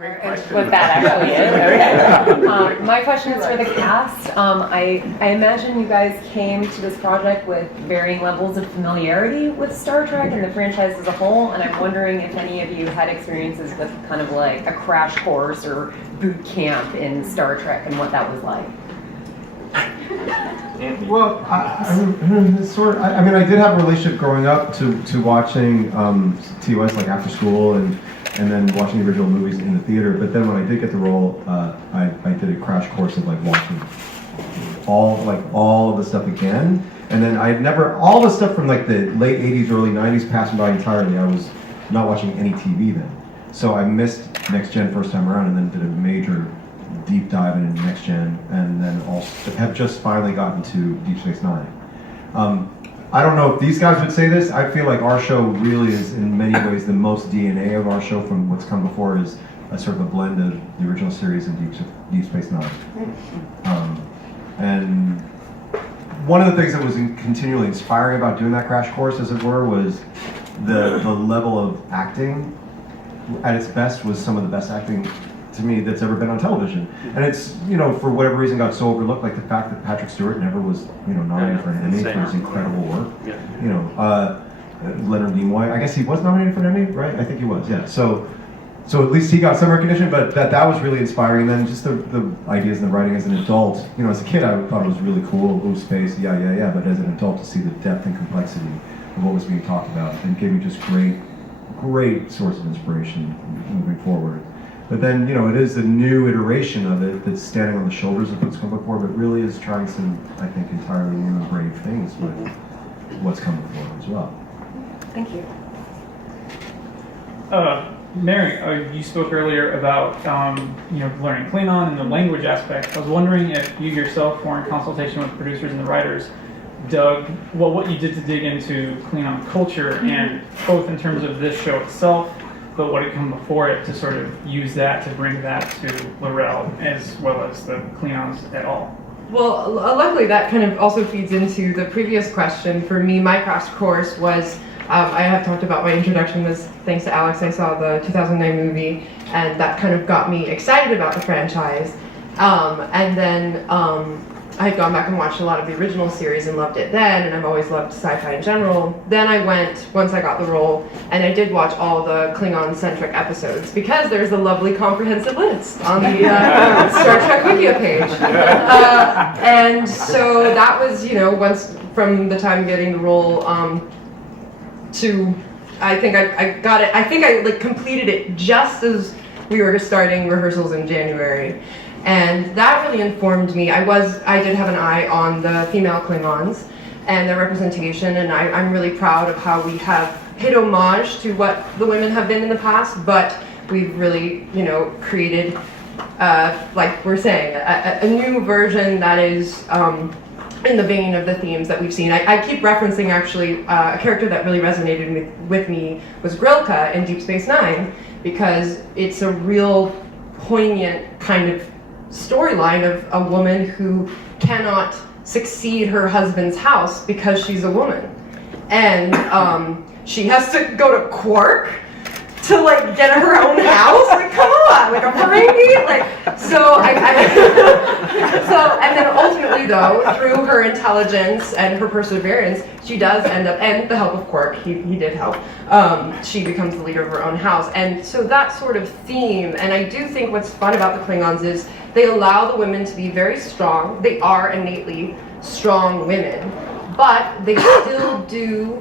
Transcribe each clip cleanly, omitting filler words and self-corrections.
Great question. What that actually is. Okay. My question is for the cast. I imagine you guys came to this project with varying levels of familiarity with Star Trek and the franchise as a whole, and I'm wondering if any of you had experiences with kind of like a crash course or boot camp in Star Trek and what that was like. Well, I mean, I did have a relationship growing up to watching TOS like after school and then watching the original movies in the theater. But then when I did get the role, I did a crash course of like watching all of the stuff again. And then I had never all the stuff from like the late '80s, early '90s passing by entirely. I was not watching any TV then, so I missed Next Gen first time around, and then did a major deep dive into Next Gen, and then also have just finally gotten to Deep Space Nine. I don't know if these guys would say this. I feel like our show really is in many ways the most DNA of our show from what's come before is a sort of a blend of the original series and Deep Space Nine. And one of the things that was continually inspiring about doing that crash course, as it were, was the level of acting at its best was some of the best acting to me that's ever been on television. And it's, for whatever reason got so overlooked, like the fact that Patrick Stewart never was, nominated for an Emmy for his incredible work. Leonard Nimoy, I guess he was nominated for an Emmy, right? I think he was, yeah. So at least he got some recognition, but that was really inspiring. And then just the ideas and the writing as an adult, as a kid I thought it was really cool, space, yeah. But as an adult to see the depth and complexity of what was being talked about, and gave me just great source of inspiration moving forward. But then, it is a new iteration of it that's standing on the shoulders of what's come before, but really is trying some, I think, entirely new and brave things with what's come before as well. Thank you. Mary, you spoke earlier about, learning Klingon and the language aspect. I was wondering if you yourself, or in consultation with producers and the writers, dug, what you did to dig into Klingon culture, and both in terms of this show itself, but what had come before it, to sort of use that to bring that to L'Rell as well as the Klingons at all. Well, luckily that kind of also feeds into the previous question. For me, my crash course was, I have talked about my introduction was thanks to Alex. I saw the 2009 movie, and that kind of got me excited about the franchise. And then I had gone back and watched a lot of the original series and loved it then, and I've always loved sci-fi in general. Then I went, once I got the role, and I did watch all the Klingon-centric episodes, because there's a lovely comprehensive list on the Star Trek Wikia page. And so that was, once from the time getting the role to, I think I got it, I think I completed it just as we were starting rehearsals in January. And that really informed me. I did have an eye on the female Klingons and their representation, and I'm really proud of how we have paid homage to what the women have been in the past, but we've really, created, like we're saying, a new version that is in the vein of the themes that we've seen. I keep referencing, actually, a character that really resonated with me was Grilka in Deep Space Nine, because it's a real poignant kind of storyline of a woman who cannot succeed her husband's house because she's a woman, and she has to go to Quark to get her own house. Come on, a Ferengi, so and then ultimately though, through her intelligence and her perseverance, she does end up, and the help of Quark, he did help, she becomes the leader of her own house. And so that sort of theme, and I do think what's fun about the Klingons is they allow the women to be very strong. They are innately strong women, but they still do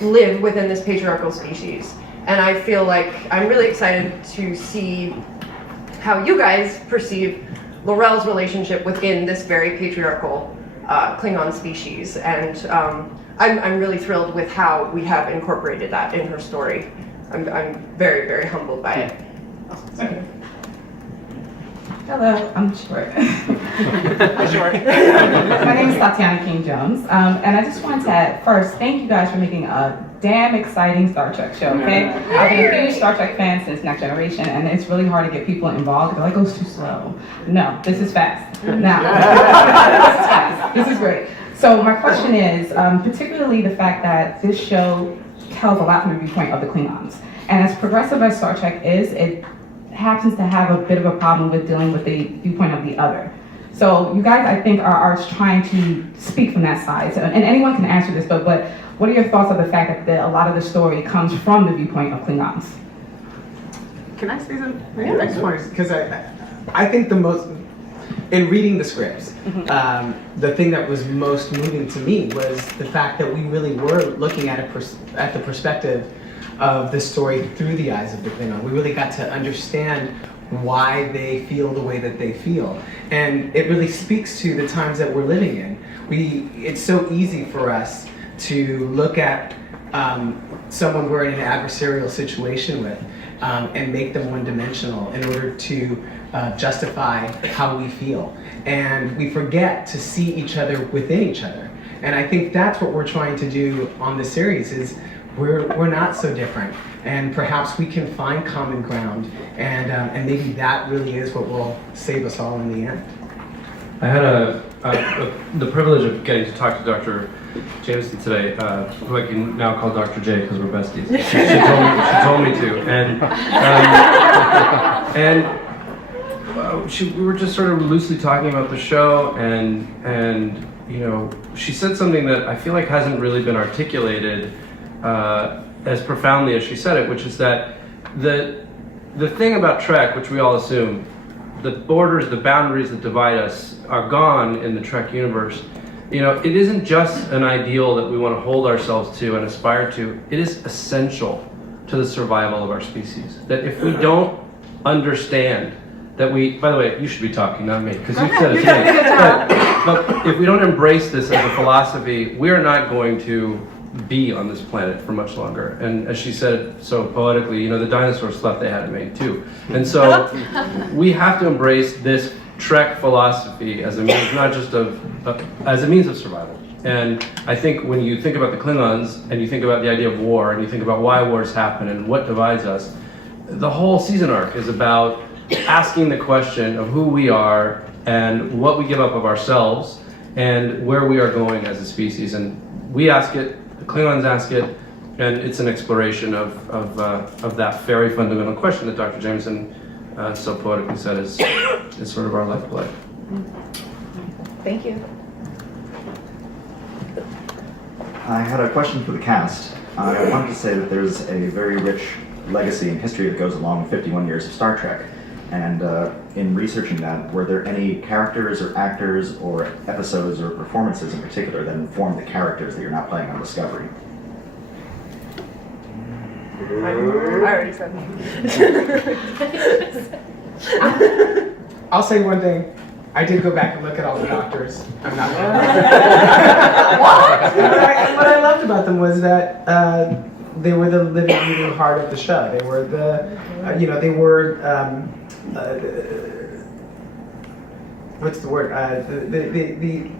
live within this patriarchal species. And I feel like I'm really excited to see how you guys perceive L'Rell's relationship within this very patriarchal Klingon species. And I'm really thrilled with how we have incorporated that in her story. I'm very, very humbled by it. Okay. Hello, I'm short. Sure. My name is Tatiana King-Jones, and I just wanted to first thank you guys for making a damn exciting Star Trek show, okay? I've been a huge Star Trek fan since Next Generation, and it's really hard to get people involved. They're like, oh, it's too slow. No, this is fast. Now, this is fast. This is great. So my question is, particularly the fact that this show tells a lot from the viewpoint of the Klingons. And as progressive as Star Trek is, it happens to have a bit of a problem with dealing with the viewpoint of the other. So you guys, I think, are trying to speak from that side. So, and anyone can answer this, but what are your thoughts of the fact that a lot of the story comes from the viewpoint of Klingons? Can I say something? Yeah. I just wanted, because I think the most, in reading the scripts, the thing that was most moving to me was the fact that we really were looking at at the perspective of the story through the eyes of the Klingon. We really got to understand why they feel the way that they feel. And it really speaks to the times that we're living in. It's so easy for us to look at someone we're in an adversarial situation with and make them one-dimensional in order to justify how we feel. And we forget to see each other within each other. And I think that's what we're trying to do on this series is we're not so different. And perhaps we can find common ground and maybe that really is what will save us all in the end. I had the privilege of getting to talk to Dr. Jemison today, who I can now call Dr. J because we're besties. She told me to, and we were just sort of loosely talking about the show, and you know, she said something that I feel like hasn't really been articulated as profoundly as she said it, which is that the thing about Trek, which we all assume, the borders, the boundaries that divide us are gone in the Trek universe. You know, it isn't just an ideal that we want to hold ourselves to and aspire to. It is essential to the survival of our species. That if we don't understand that by the way, you should be talking, not me, because you said it to me. But if we don't embrace this as a philosophy, we are not going to be on this planet for much longer. And as she said so poetically, you know, the dinosaurs thought they had it made too. And so we have to embrace this Trek philosophy as a means, not just as a means of survival. And I think when you think about the Klingons and you think about the idea of war and you think about why wars happen and what divides us, the whole season arc is about asking the question of who we are and what we give up of ourselves and where we are going as a species. And we ask it, the Klingons ask it, and it's an exploration of that very fundamental question that Dr. Jemison so poetically said is sort of our lifeblood. Thank you. I had a question for the cast. I wanted to say that there's a very rich legacy and history that goes along with 51 years of Star Trek. And in researching that, were there any characters or actors or episodes or performances in particular that informed the characters that you're now playing on Discovery? I already said that. I'll say one thing. I did go back and look at all the doctors. I'm not gonna lie. What I loved about them was that they were the living, breathing heart of the show. They were they were what's the word?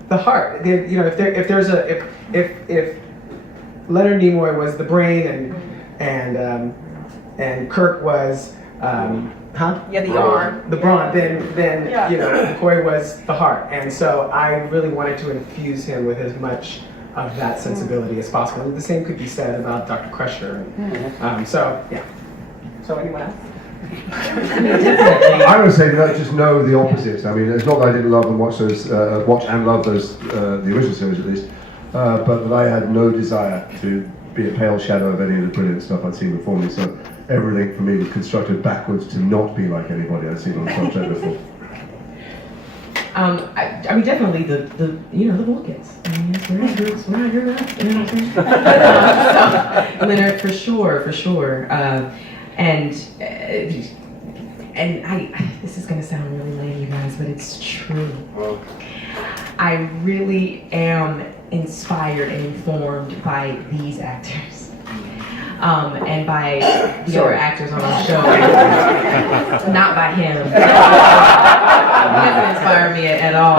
The heart. If Leonard Nimoy was the brain and Kirk was the arm. the brawn, then McCoy was the heart. And so I really wanted to infuse him with as much of that sensibility as possible. And the same could be said about Dr. Crusher. So anyone else? I would say that I just know the opposite. I mean, it's not that I didn't love and watch and love those, the original series at least, but that I had no desire to be a pale shadow of any of the brilliant stuff I'd seen before me. So everything for me was constructed backwards to not be like anybody I'd seen on Star Trek before. I mean, definitely the Vulcans. I mean, that's where Bruce, when I hear that, you know what I'm saying? So, Leonard, for sure. And this is gonna sound really lame, you guys, but it's true. I really am inspired and informed by these actors. And by the other actors on our show. Not by him. He doesn't inspire me at all.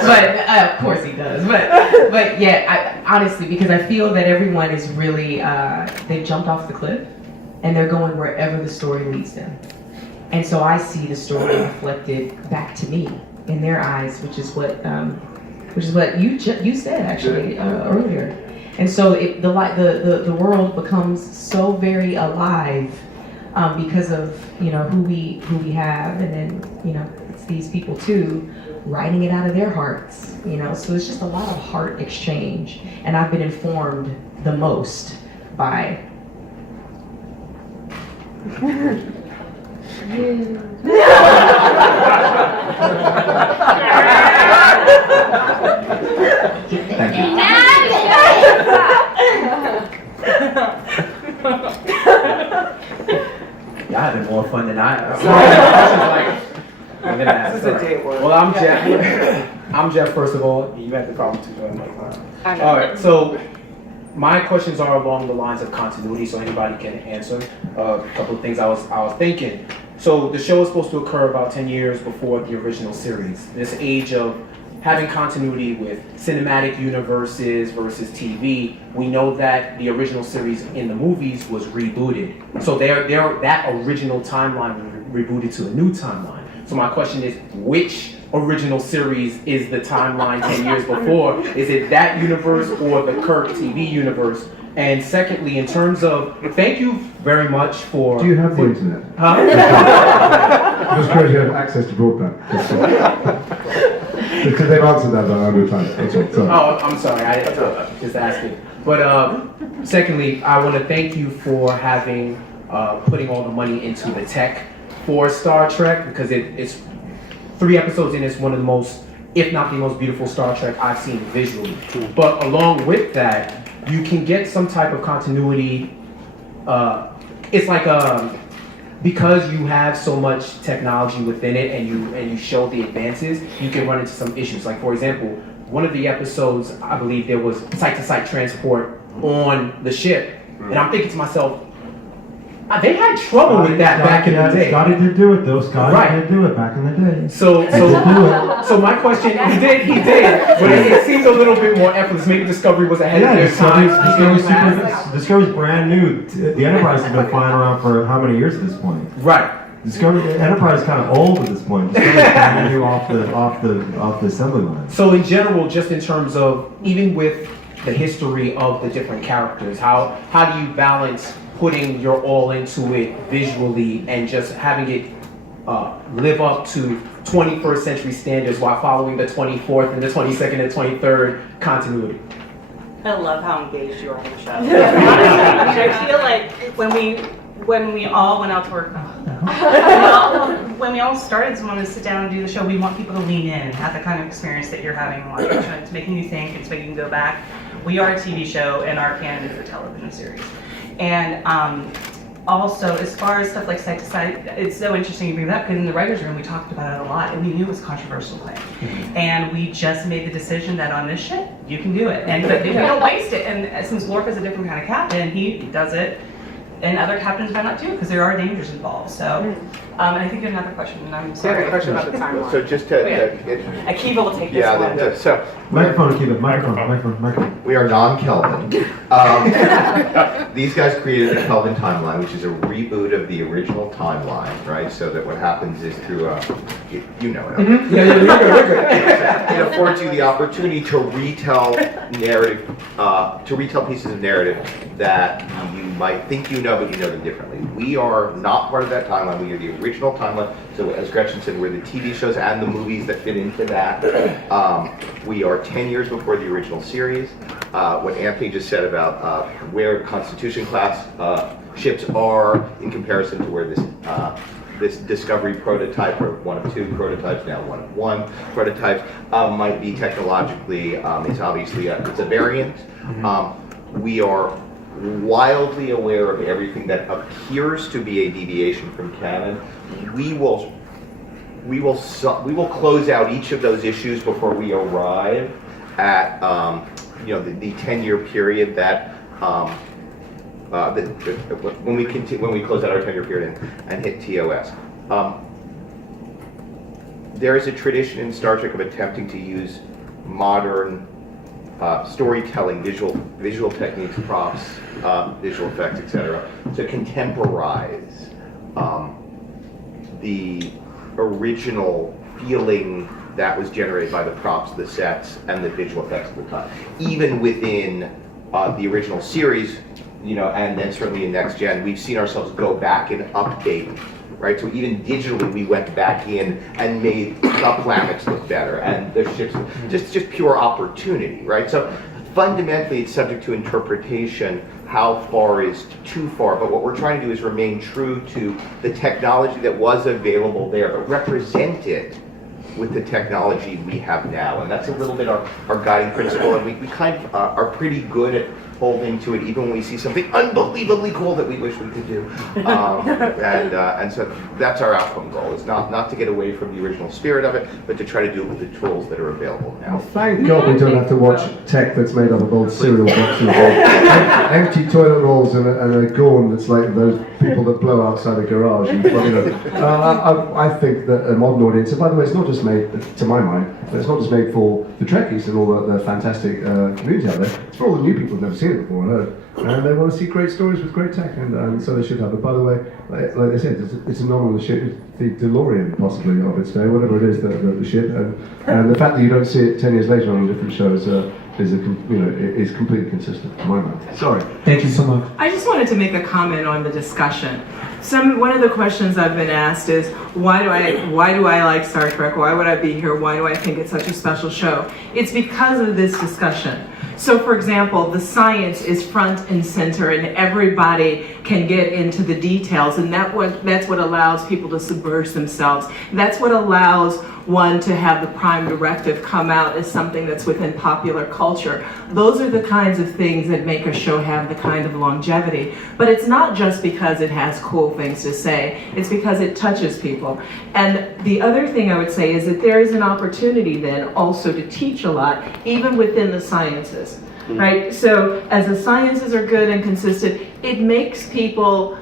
But of course he does. But yeah, honestly, because I feel that everyone is really, they've jumped off the cliff and they're going wherever the story leads them. And so I see the story reflected back to me in their eyes, which is what you said actually earlier. And so the world becomes so very alive because of who we have, and then it's these people too writing it out of their hearts. So it's just a lot of heart exchange, and I've been informed the most by. Thank you. Y'all having more fun than I am. This is a date word. Well, I'm Jeff. I'm Jeff, first of all. You had the problem too. All right, so my questions are along the lines of continuity, so anybody can answer. A couple of things I was thinking. So the show is supposed to occur about 10 years before the original series. This age of having continuity with cinematic universes versus TV, we know that the original series in the movies was rebooted. So that original timeline was rebooted to a new timeline. So my question is, which original series is the timeline 10 years before? Is it that universe or the Kirk TV universe? And secondly, in terms of, thank you very much for... Do you have the internet? Huh? Just because you have access to broadband. Because they've answered that about 100 times. That's all. Sorry. Oh, I'm sorry. I just asking. But secondly, I want to thank you for having putting all the money into the tech for Star Trek, because it's 3 episodes in. It's one of the most, if not the most beautiful Star Trek I've seen visually. But along with that, you can get some type of continuity. It's like because you have so much technology within it, and you show the advances, you can run into some issues. Like, for example, one of the episodes, I believe there was site-to-site transport on the ship, and I'm thinking to myself, they had trouble with that back in the day. Scotty did do it though. Scotty Right. did do it back in the day. So my question, he did, but it seemed a little bit more effortless. Maybe Discovery was ahead of their time. Discovery's brand new. The Enterprise has been flying around for how many years at this point? Right. Enterprise is kind of old at this point. Discovery's brand new off the assembly line. So in general, just in terms of, even with the history of the different characters, how do you balance putting your all into it visually and just having it live up to 21st century standards while following the 24th and the 22nd and 23rd continuity? I love how engaged you are in the show. Honestly, I feel like when we all went out to work, when we all started to want to sit down and do the show, we want people to lean in and have the kind of experience that you're having watching the show. It's making you think, it's making you go back. We are a TV show, and our canon is a television series. And also, as far as stuff like site to site, it's so interesting you bring that up, because in the writer's room we talked about it a lot, and we knew it was a controversial thing. Mm-hmm. And we just made the decision that on this ship, you can do it. And but we don't waste it. And since Lorca's a different kind of captain, he does it. And other captains might not do, because there are dangers involved. So, and I think you have another question, and I'm sorry. Yeah, a question about the timeline. So just to... Akiva will take this one. Yeah, so... Microphone, Akiva, microphone. We are non-Kelvin. These guys created the Kelvin timeline, which is a reboot of the original timeline, right? So that what happens is through you know it. Mm-hmm. Yeah, it affords you the opportunity to retell narrative, pieces of narrative that you might think you know, but you know them differently. We are not part of that timeline. We are the original timeline. So as Gretchen said, we're the TV shows and the movies that fit into that. We are 10 years before the original series. What Anthony just said about where Constitution class ships are in comparison to where this Discovery prototype, or one of 2 prototypes, now one of 1 prototypes, might be technologically, it's obviously it's a variant. Mm-hmm. We are wildly aware of everything that appears to be a deviation from canon. We will close out each of those issues before we arrive at the 10-year period that when we close out our 10-year period and hit TOS. There is a tradition in Star Trek of attempting to use modern storytelling, visual techniques, props, visual effects, etc., to contemporize the original feeling that was generated by the props, the sets, and the visual effects of the time, even within the original series, you know, and then certainly in Next Gen, we've seen ourselves go back and update, right? So even digitally, we went back in and made the planets look better and the ships, just pure opportunity, right? So fundamentally, it's subject to interpretation. How far is too far? But what we're trying to do is remain true to the technology that was available there, but represent it with the technology we have now. And that's a little bit our guiding principle, and we kind of are pretty good at holding to it, even when we see something unbelievably cool that we wish we could do. And so that's our outcome goal, is not to get away from the original spirit of it, but to try to do it with the tools that are available now. Thank God we don't have to watch tech that's made up of old cereal boxes, empty toilet rolls, and a gone that's like those people that blow outside a garage. And, you know, I think that a modern audience, and by the way, it's not just made, to my mind, it's not just made for the Trekkies and all the fantastic community out there. It's for all the new people who've never seen it before and heard. And they want to see great stories with great tech, and so they should have it. By the way, like I said, it's a nominal ship, the DeLorean possibly of its day, whatever it is, the ship, and the fact that you don't see it 10 years later on a different show is completely consistent to my mind. Sorry. Thank you so much. I just wanted to make a comment on the discussion. One of the questions I've been asked is, why do I like Star Trek? Why would I be here? Why do I think it's such a special show? It's because of this discussion. So for example, the science is front and center, and everybody can get into the details, and that's what allows people to submerge themselves. That's what allows one to have the prime directive come out as something that's within popular culture. Those are the kinds of things that make a show have the kind of longevity. But it's not just because it has cool things to say, it's because it touches people. And the other thing I would say is that there is an opportunity then also to teach a lot, even within the sciences, right? So as the sciences are good and consistent, it makes people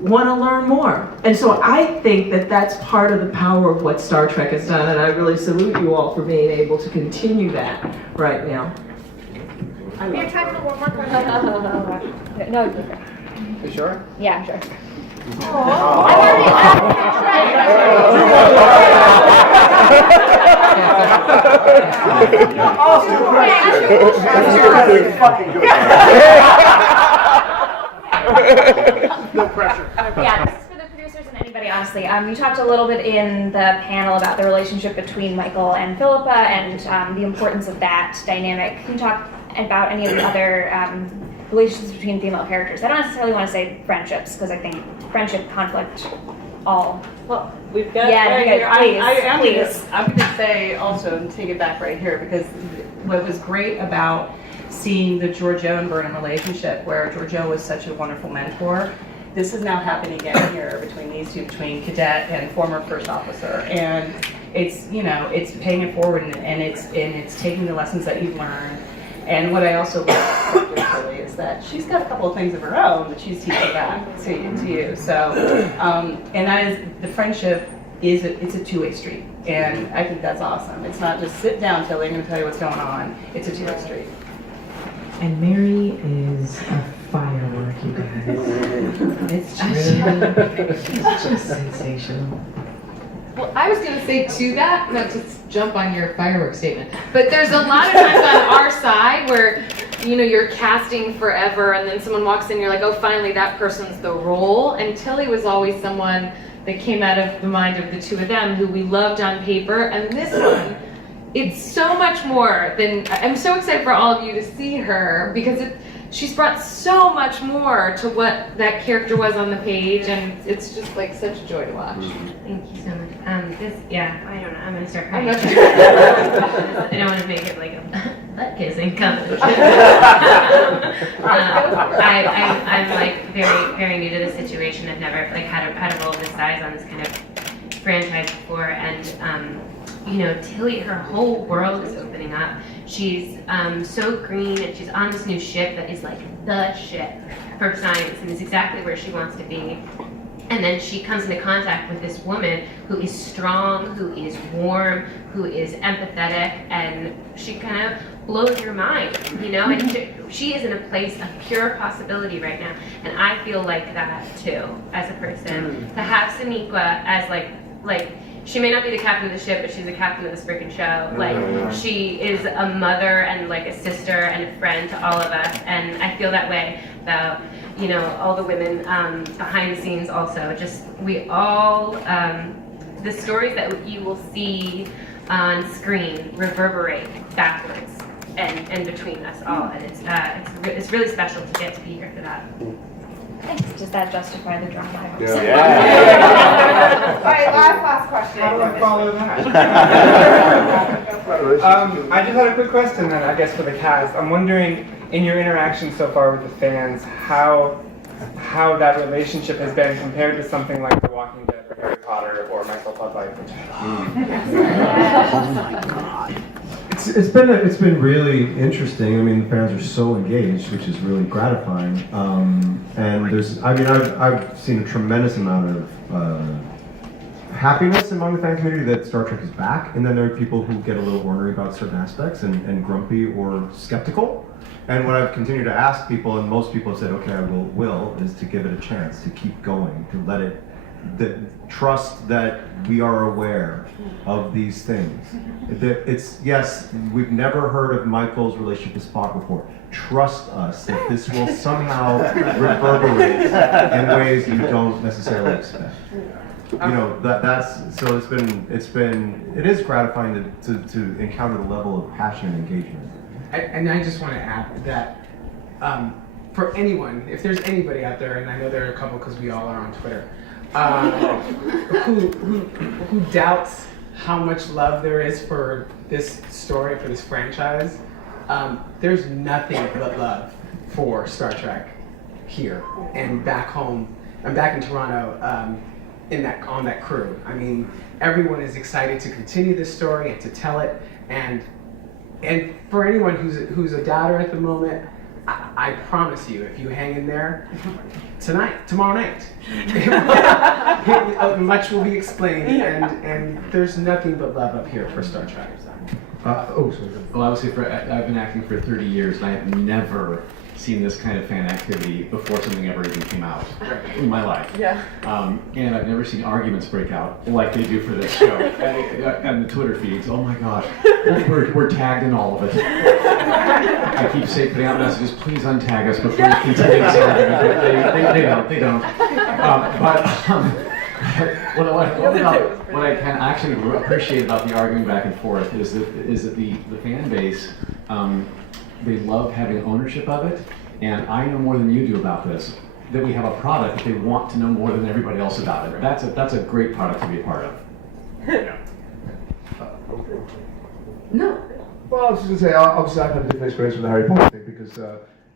want to learn more. And so I think that that's part of the power of what Star Trek has done, and I really salute you all for being able to continue that right now. We have time for one more question. No, you're good. You sure? Yeah, I'm sure. No pressure. Yeah, this is for the producers and anybody, honestly. You talked a little bit in the panel about the relationship between Michael and Philippa and the importance of that dynamic. Can you talk about any of the other relationships between female characters? I don't necessarily want to say friendships, because I think friendship, conflict, all. Well, we've got right here. I'm going to say also, and take it back right here, because what was great about seeing the Georgiou and Burnham relationship, where Georgiou was such a wonderful mentor, this is now happening again here between these two, between cadet and former first officer, and it's, you know, it's paying it forward, and it's taking the lessons that you've learned. And what I also love about is that she's got a couple of things of her own that she's teaching back to you. So, and that is, the friendship it's a two-way street, and I think that's awesome. It's not just sit down, Tilly, I'm going to tell you what's going on. It's a two-way street. And Mary is a firework, you guys. It's true. She's just sensational. Well, I was going to say to that, not to jump on your fireworks statement, but there's a lot of times on our side where, you know, you're casting forever and then someone walks in and you're like, oh, finally that person's the role. And Tilly was always someone that came out of the mind of the two of them who we loved on paper. And this one, it's so much more than, I'm so excited for all of you to see her, because she's brought so much more to what that character was on the page, and it's just like such a joy to watch. Thank you so much. I don't know, I'm gonna start crying. I'm I don't want to make it like a butt kissing competition. I'm like very new to this situation. I've never like had a role of this size on this kind of franchise before, and you know, Tilly, her whole world is opening up. She's so green, and she's on this new ship that is like the ship for science, and is exactly where she wants to be. And then she comes into contact with this woman who is strong, who is warm, who is empathetic, and she kind of blows your mind, you know? And she is in a place of pure possibility right now, and I feel like that too, as a person. To have Sonequa as like she may not be the captain of the ship, but she's the captain of this freaking show. Like, she is a mother and like a sister and a friend to all of us, and I feel that way about, you know, all the women behind the scenes also. Just, we all, the stories that you will see on screen reverberate backwards and between us all, and it's really special to get to be here for that. Thanks. Does that justify the drama? Yeah. All right, last question. How do I follow that? I just had a quick question then, I guess, for the cast. I'm wondering, in your interaction so far with the fans, how that relationship has been compared to something like The Walking Dead or Harry Potter or Myself Love Life, which Oh my God. It's been really interesting. I mean, the fans are so engaged, which is really gratifying. And I've seen a tremendous amount of happiness among the fan community that Star Trek is back. And then there are people who get a little ornery about certain aspects and grumpy or skeptical. And what I've continued to ask people, and most people have said, okay, I will, is to give it a chance, to keep going, to let it, trust that we are aware of these things. It's, yes, we've never heard of Michael's relationship with Spock before. Trust us that this will somehow reverberate in ways you don't necessarily expect. You know, so it is gratifying to encounter the level of passion and engagement. And I just want to add that for anyone, if there's anybody out there, and I know there are a couple because we all are on Twitter, who doubts how much love there is for this story, for this franchise, there's nothing but love for Star Trek here and back home. I'm back in Toronto on that crew. I mean, everyone is excited to continue this story and to tell it. And for anyone who's a doubter at the moment, I promise you, if you hang in there, tomorrow night, much will be explained, and there's nothing but love up here for Star Trek. Well, I would say I've been acting for 30 years, and I have never seen this kind of fan activity before something ever even came out in my life. Yeah. And I've never seen arguments break out like they do for this show. And the Twitter feeds, oh my gosh, we're tagged in all of it. I keep putting out messages, please untag us before we continue this argument. They don't. What I can actually appreciate about the arguing back and forth is that the fan base, they love having ownership of it, and I know more than you do about this, that we have a product that they want to know more than everybody else about it. That's a great product to be a part of. No. Well, I was just going to say, obviously I've had a different experience with the Harry Potter thing because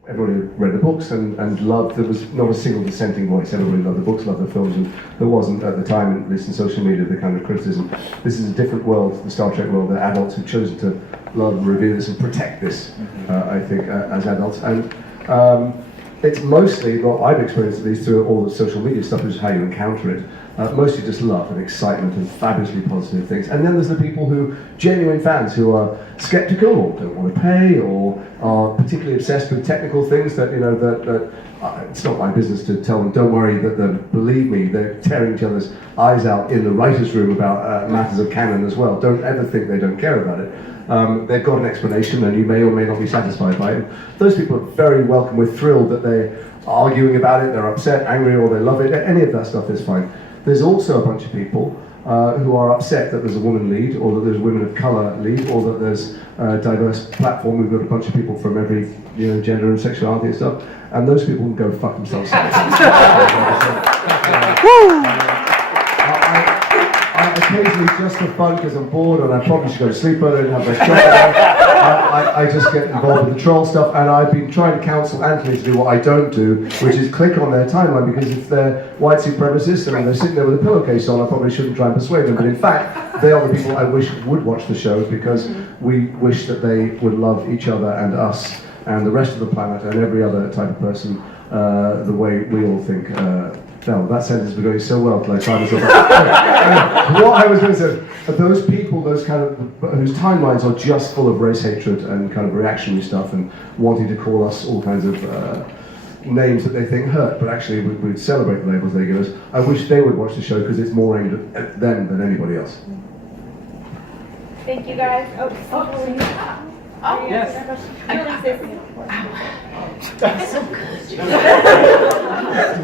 everybody read the books and loved, there was not a single dissenting voice. Everybody loved the books, loved the films, and there wasn't at the time, at least in social media, the kind of criticism. This is a different world, the Star Trek world. The adults have chosen to love and revere this and protect this, I think, as adults. And it's mostly, what I've experienced at least through all the social media stuff, is how you encounter it. Mostly just love and excitement and fabulously positive things. And then there's the people who, genuine fans, who are skeptical or don't want to pay or are particularly obsessed with technical things that, you know, that it's not my business to tell them, don't worry, that believe me, they're tearing each other's eyes out in the writer's room about matters of canon as well. Don't ever think they don't care about it. They've got an explanation and you may or may not be satisfied by it. Those people are very welcome. We're thrilled that they're arguing about it, they're upset, angry, or they love it. Any of that stuff is fine. There's also a bunch of people who are upset that there's a woman lead, or that there's women of colour lead, or that there's a diverse platform. We've got a bunch of people from every gender and sexuality and stuff, and those people can go fuck themselves. I occasionally, just for fun, because I'm bored and I probably should go to sleep early and have my shot, I just get involved with the troll stuff, and I've been trying to counsel Anthony to do what I don't do, which is click on their timeline, because if they're white supremacists and they're sitting there with a pillowcase on, I probably shouldn't try and persuade them. But in fact, they are the people I wish would watch the show, because we wish that they would love each other and us and the rest of the planet and every other type of person the way we all think. No, that sentence was going so well till I tried myself out. What I was going to say, those people, those kind of, whose timelines are just full of race hatred and kind of reactionary stuff and wanting to call us all kinds of, names that they think hurt, but actually we celebrate the labels they give us. I wish they would watch the show because it's more aimed at them than anybody else. Thank you guys. Yes. So good.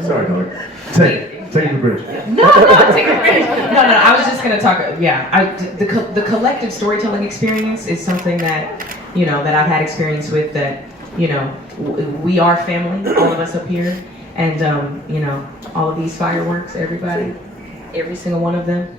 Sorry, darling. Take the bridge. No, take a break. No, I was just gonna talk. Yeah, the collective storytelling experience is something that that I've had experience with. That we are family, all of us up here, and all of these fireworks, everybody, every single one of them.